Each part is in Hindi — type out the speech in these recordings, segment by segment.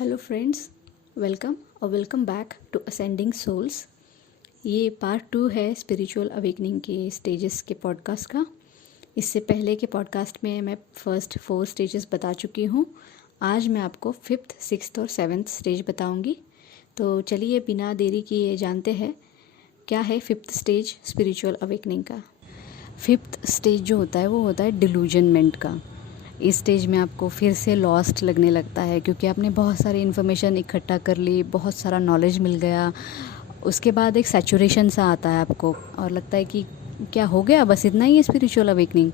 हेलो फ्रेंड्स, वेलकम और welcome back to ascending souls. ये पार्ट 2 है स्पिरिचुअल अवेकनिंग के स्टेजेस के पॉडकास्ट का। इससे पहले के पॉडकास्ट में मैं फर्स्ट 4 स्टेजेस बता चुकी हूँ। आज मैं आपको 5th, 6th और 7th स्टेज बताऊँगी। तो चलिए बिना देरी किए जानते हैं क्या है 5th स्टेज स्पिरिचुअल अवेकनिंग का। 5th स्टेज जो होता है वो होता है डिलूजनमेंट का। इस स्टेज में आपको फिर से लॉस्ट लगने लगता है क्योंकि आपने बहुत सारी इन्फॉर्मेशन इकट्ठा कर ली, बहुत सारा नॉलेज मिल गया। उसके बाद एक सैचुरेशन सा आता है आपको और लगता है कि क्या हो गया, बस इतना ही है स्पिरिचुअल अवेकनिंग।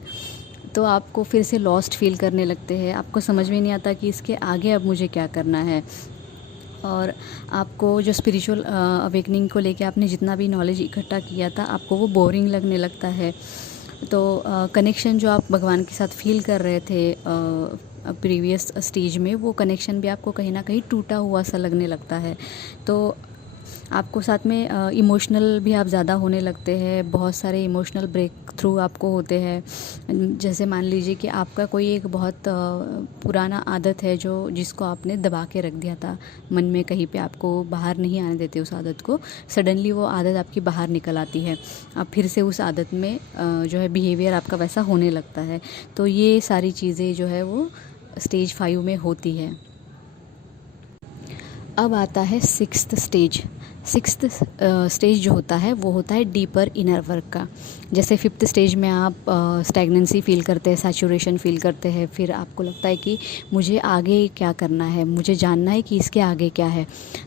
तो आपको फिर से लॉस्ट फील करने लगते हैं। आपको समझ में नहीं आता कि इसके आगे अब मुझे क्या करना है। और आपको जो स्पिरिचुअल अवेकनिंग को लेके आपने जितना भी नॉलेज इकट्ठा किया था, आपको वो बोरिंग लगने लगता है। तो कनेक्शन जो आप भगवान के साथ फील कर रहे थे प्रीवियस स्टेज में, वो कनेक्शन भी आपको कहीं ना कहीं टूटा हुआ सा लगने लगता है। तो आपको साथ में इमोशनल भी आप ज़्यादा होने लगते हैं। बहुत सारे इमोशनल ब्रेक थ्रू आपको होते हैं। जैसे मान लीजिए कि आपका कोई एक बहुत पुराना आदत है जिसको आपने दबा के रख दिया था मन में, कहीं पे आपको बाहर नहीं आने देते उस आदत को। सडनली वो आदत आपकी बाहर निकल आती है। आप फिर से उस आदत में जो है बिहेवियर आपका वैसा होने लगता है। तो ये सारी चीज़ें जो है वो स्टेज 5 में होती है। अब आता है 6th स्टेज। 6th स्टेज जो होता है वो होता है डीपर इनर वर्क का। जैसे 5th स्टेज में आप स्टैग्नेंसी फील करते हैं, सैचुरेशन फील करते हैं, फिर आपको लगता है कि मुझे आगे क्या करना है, मुझे जानना है कि इसके आगे क्या है।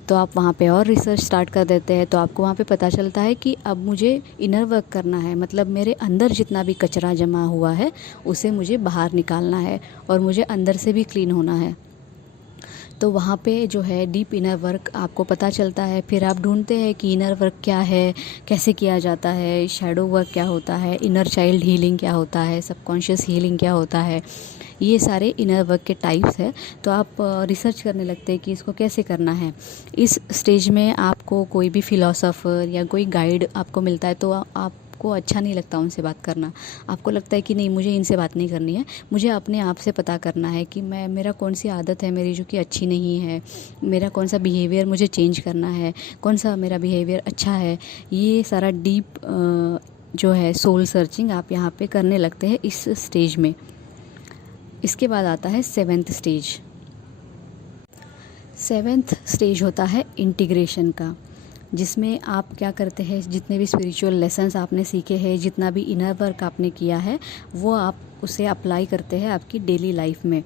तो आप वहाँ पे और रिसर्च स्टार्ट कर देते हैं। तो आपको वहाँ पे पता चलता है कि अब मुझे इनर वर्क करना है, मतलब मेरे अंदर जितना भी कचरा जमा हुआ है उसे मुझे बाहर निकालना है और मुझे अंदर से भी क्लीन होना है। तो वहाँ पे जो है डीप इनर वर्क आपको पता चलता है। फिर आप ढूंढते हैं कि इनर वर्क क्या है, कैसे किया जाता है, शैडो वर्क क्या होता है, इनर चाइल्ड हीलिंग क्या होता है, सबकॉन्शियस हीलिंग क्या होता है। ये सारे इनर वर्क के टाइप्स है। तो आप रिसर्च करने लगते हैं कि इसको कैसे करना है। इस स्टेज में आपको कोई भी फिलोसोफर या कोई गाइड आपको मिलता है तो आपको अच्छा नहीं लगता उनसे बात करना। आपको लगता है कि नहीं, मुझे इनसे बात नहीं करनी है, मुझे अपने आप से पता करना है कि मेरा कौन सी आदत है मेरी जो कि अच्छी नहीं है, मेरा कौन सा बिहेवियर मुझे चेंज करना है, कौन सा मेरा बिहेवियर अच्छा है। ये सारा डीप जो है सोल सर्चिंग आप यहाँ पे करने लगते हैं इस स्टेज में। इसके बाद आता है 7th स्टेज। 7th स्टेज होता है इंटीग्रेशन का, जिसमें आप क्या करते हैं, जितने भी स्पिरिचुअल लेसन्स आपने सीखे हैं, जितना भी इनर वर्क आपने किया है, वो आप उसे अप्लाई करते हैं आपकी डेली लाइफ में।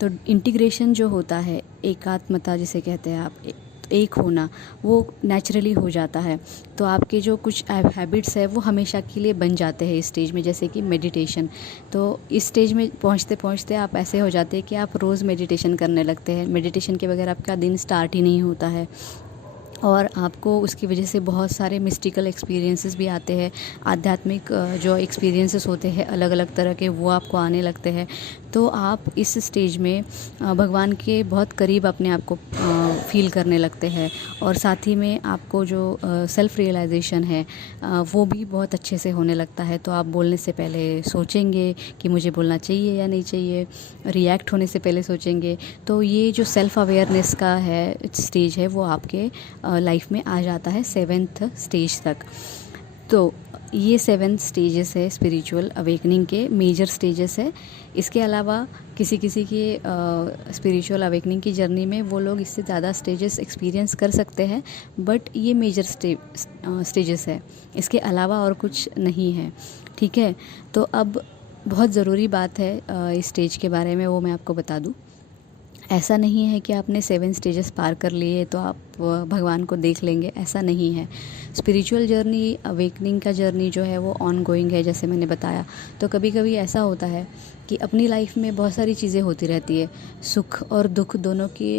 तो इंटीग्रेशन जो होता है, एकात्मता जिसे कहते हैं आप, एक होना, वो नेचुरली हो जाता है। तो आपके जो कुछ हैबिट्स है वो हमेशा के लिए बन जाते हैं इस स्टेज में, जैसे कि मेडिटेशन। तो इस स्टेज में पहुंचते पहुंचते आप ऐसे हो जाते हैं कि आप रोज़ मेडिटेशन करने लगते हैं। मेडिटेशन के बगैर आपका दिन स्टार्ट ही नहीं होता है और आपको उसकी वजह से बहुत सारे मिस्टिकल एक्सपीरियंसेस भी आते हैं। आध्यात्मिक जो एक्सपीरियंसेस होते हैं अलग अलग तरह के, वो आपको आने लगते हैं। तो आप इस स्टेज में भगवान के बहुत करीब अपने आप को फील करने लगते हैं। और साथ ही में आपको जो सेल्फ रियलाइजेशन है वो भी बहुत अच्छे से होने लगता है। तो आप बोलने से पहले सोचेंगे कि मुझे बोलना चाहिए या नहीं चाहिए, रिएक्ट होने से पहले सोचेंगे। तो ये जो सेल्फ अवेयरनेस का है स्टेज है वो आपके लाइफ में आ जाता है 7th स्टेज तक। तो ये 7 स्टेजेस है स्पिरिचुअल अवेकनिंग के, मेजर स्टेजेस है। इसके अलावा किसी किसी की स्पिरिचुअल अवेकनिंग की जर्नी में वो लोग इससे ज़्यादा स्टेजेस एक्सपीरियंस कर सकते हैं, बट ये मेजर स्टेजेस है, इसके अलावा और कुछ नहीं है। ठीक है, तो अब बहुत ज़रूरी बात है इस स्टेज के बारे में, वो मैं आपको बता दूँ। ऐसा नहीं है कि आपने 7 स्टेजेस पार कर लिए तो आप भगवान को देख लेंगे, ऐसा नहीं है। स्पिरिचुअल जर्नी, अवेकनिंग का जर्नी जो है वो ऑन गोइंग है, जैसे मैंने बताया। तो कभी कभी ऐसा होता है कि अपनी लाइफ में बहुत सारी चीज़ें होती रहती है, सुख और दुख दोनों के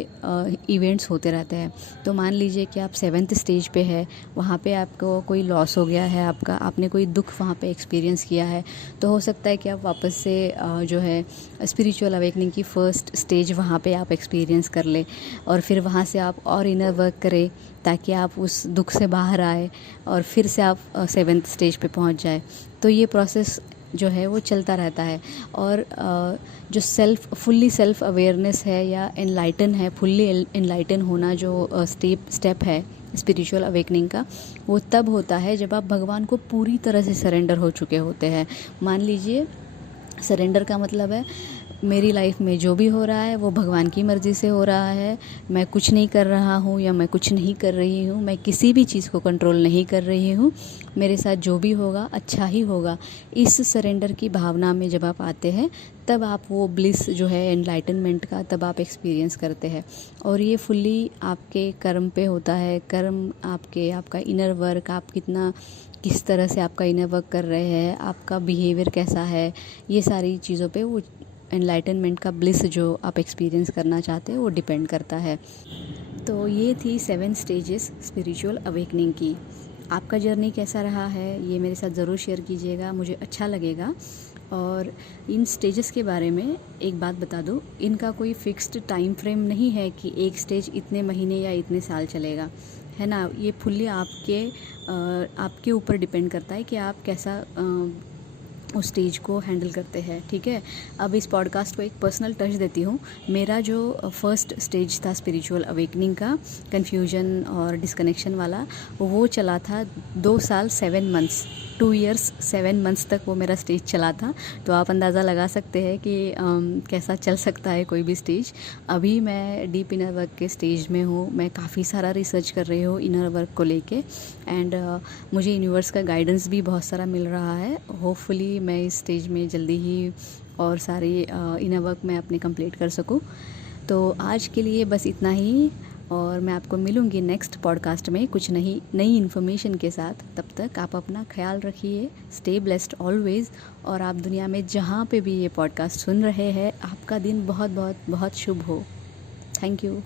इवेंट्स होते रहते हैं। तो मान लीजिए कि आप 7th स्टेज पे है, वहाँ पे आपको कोई लॉस हो गया है, आपने कोई दुख वहाँ पे एक्सपीरियंस किया है। तो हो सकता है कि आप वापस से जो है स्पिरिचुअल अवेकनिंग की फर्स्ट स्टेज वहाँ पे आप एक्सपीरियंस कर ले और फिर वहाँ से आप और इनर वर्क करें ताकि आप उस दुख से बाहर आए और फिर से आप 7th स्टेज पे पहुँच जाए। तो ये प्रोसेस जो है वो चलता रहता है। और जो फुल्ली सेल्फ अवेयरनेस है या एनलाइटन है, फुल्ली एनलाइटन होना जो स्टेप है स्पिरिचुअल अवेकनिंग का, वो तब होता है जब आप भगवान को पूरी तरह से सरेंडर हो चुके होते हैं। मान लीजिए सरेंडर का मतलब है मेरी लाइफ में जो भी हो रहा है वो भगवान की मर्ज़ी से हो रहा है, मैं कुछ नहीं कर रहा हूँ या मैं कुछ नहीं कर रही हूँ, मैं किसी भी चीज़ को कंट्रोल नहीं कर रही हूँ, मेरे साथ जो भी होगा अच्छा ही होगा। इस सरेंडर की भावना में जब आप आते हैं तब आप वो ब्लिस जो है एनलाइटनमेंट का तब आप एक्सपीरियंस करते हैं। और ये फुल्ली आपके कर्म पे होता है, कर्म आपका इनर वर्क, आप किस तरह से आपका इनर वर्क कर रहे हैं, आपका बिहेवियर कैसा है, ये सारी चीज़ों पे वो एनलाइटनमेंट का ब्लिस जो आप एक्सपीरियंस करना चाहते हैं वो डिपेंड करता है। तो ये थी 7 स्टेजेस स्पिरिचुअल अवेकनिंग की। आपका जर्नी कैसा रहा है ये मेरे साथ ज़रूर शेयर कीजिएगा, मुझे अच्छा लगेगा। और इन स्टेजेस के बारे में एक बात बता दूँ, इनका कोई फिक्स्ड टाइम फ्रेम नहीं है कि एक स्टेज इतने महीने या इतने साल चलेगा, है ना। ये फुल्ली आपके ऊपर डिपेंड करता है कि आप कैसा उस स्टेज को हैंडल करते हैं, ठीक है। अब इस पॉडकास्ट को एक पर्सनल टच देती हूँ। मेरा जो फर्स्ट स्टेज था स्पिरिचुअल अवेकनिंग का, कन्फ्यूजन और डिस्कनेक्शन वाला, वो चला था 2 साल 7 मंथ्स, 2 इयर्स 7 मंथ्स तक वो मेरा स्टेज चला था। तो आप अंदाज़ा लगा सकते हैं कि कैसा चल सकता है कोई भी स्टेज। अभी मैं डीप इनर वर्क के स्टेज में हूँ, मैं काफ़ी सारा रिसर्च कर रही हूँ इनर वर्क को लेके, एंड मुझे यूनिवर्स का गाइडेंस भी बहुत सारा मिल रहा है। होपफुली मैं इस स्टेज में जल्दी ही और सारी इनर वर्क मैं अपने कंप्लीट कर सकूं। तो आज के लिए बस इतना ही, और मैं आपको मिलूँगी नेक्स्ट पॉडकास्ट में कुछ नई इन्फॉर्मेशन के साथ। तब तक आप अपना ख्याल रखिए, स्टे ब्लेस्ड ऑलवेज़। और आप दुनिया में जहाँ पे भी ये पॉडकास्ट सुन रहे हैं, आपका दिन बहुत बहुत बहुत शुभ हो। Thank you.